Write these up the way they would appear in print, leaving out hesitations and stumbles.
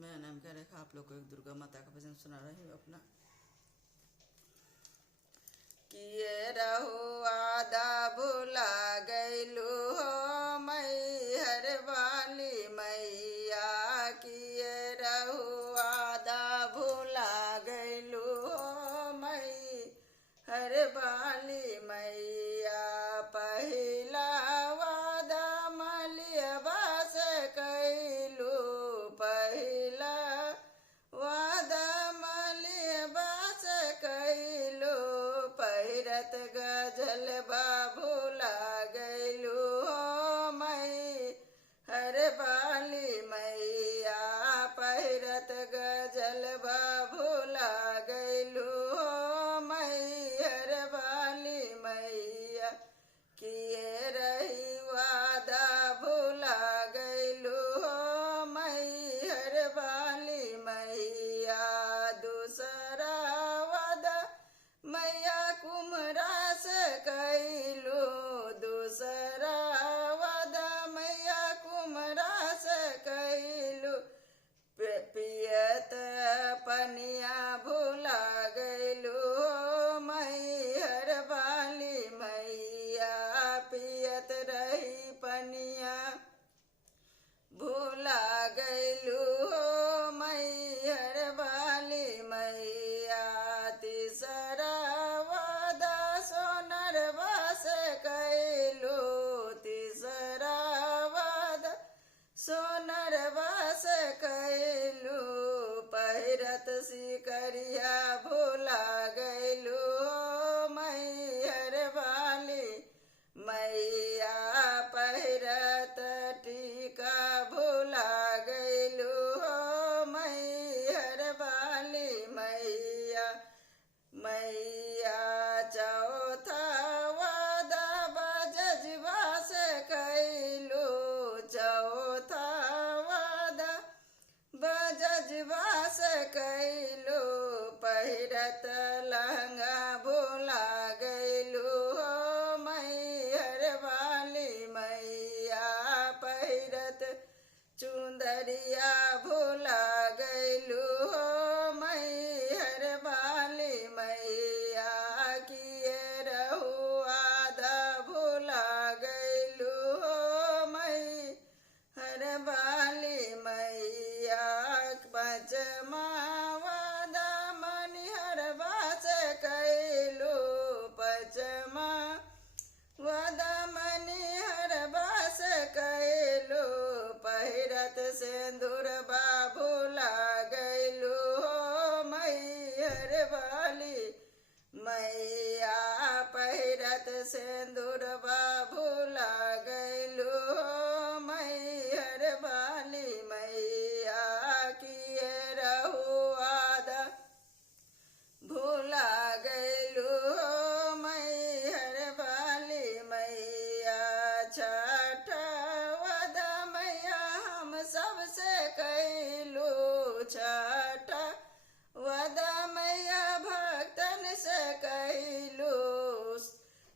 मैं नाम क्या रेखा आप लोग को एक दुर्गा माता का भजन सुना रही हूँ अपना। किए रहू आदा भुला गैलू हो मैहर वाली मैया, किए रहू आदा भुला गैलू हो मैहर वाली मैया। पहिला वादा मलियबा से कैलू, पहिला वादा मलियबा से कैलू, पहिरत गजल भुला गैलू हो मैहर वाली मैया। पहिरत गजल भुला गैलू हो मैहर वाली मैया। किए रही वादा भुला गैलू हो मैहर वाली मैया। दूसरा वादा मैया कुमरा से कैलू, दूसरा वादा मैया कुमरा से कैलू, पियत पनिया भुला गैलू हो मैहर वाली मैया। पियत रही पनिया भुला गैलू हो मैहर वाली मैया। तीसरा वादा सोनरवा से कैलू, तीसरा वादा सोनरवा से कैलू, पहिरत सिकरिया भुला गैलू हो मैहर वाली मैया। पहिरत टीका भुला गैलू हो मैहर वाली मैया। मैया चौथा वादा बजजवा से कैलू, चौथा वादा बजजवा से कैलू, पहिरत लहंगा भुला गैलू हो मैहर वाली मैया। पहिरत चुंदरिया भुला गैलू हो मैहर वाली मैया। किए रहू आदा भुला गैलू हो मैहर वाली मैया। पंचमा वादा मनिहरवा से कैलू, पंचमा वादा मनिहरवा से कैलू, पहिरत सिंदूरबा भुला गैलू हो मैहर वाली मैया। पहिरत सिंदूरबा भुला गैलू हो मैहर वाली मैया। किए रहू आदा भुला गैलू हो मैहर वाली मैया। छठा वादा मैया हम सबसे कैलू, छठा वादा मैया भक्तन से कैलू,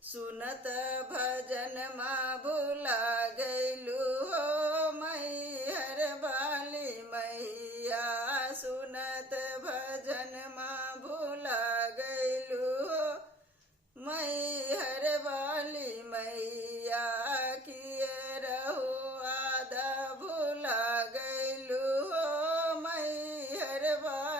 सुनत भजन माँ भुला गैलू हो मैहर वाली मैया। सुनत भजन माँ भुला गैलू हो मैहर वाली मैया। किए रहू आदा भुला गैलू हो मैहर वाली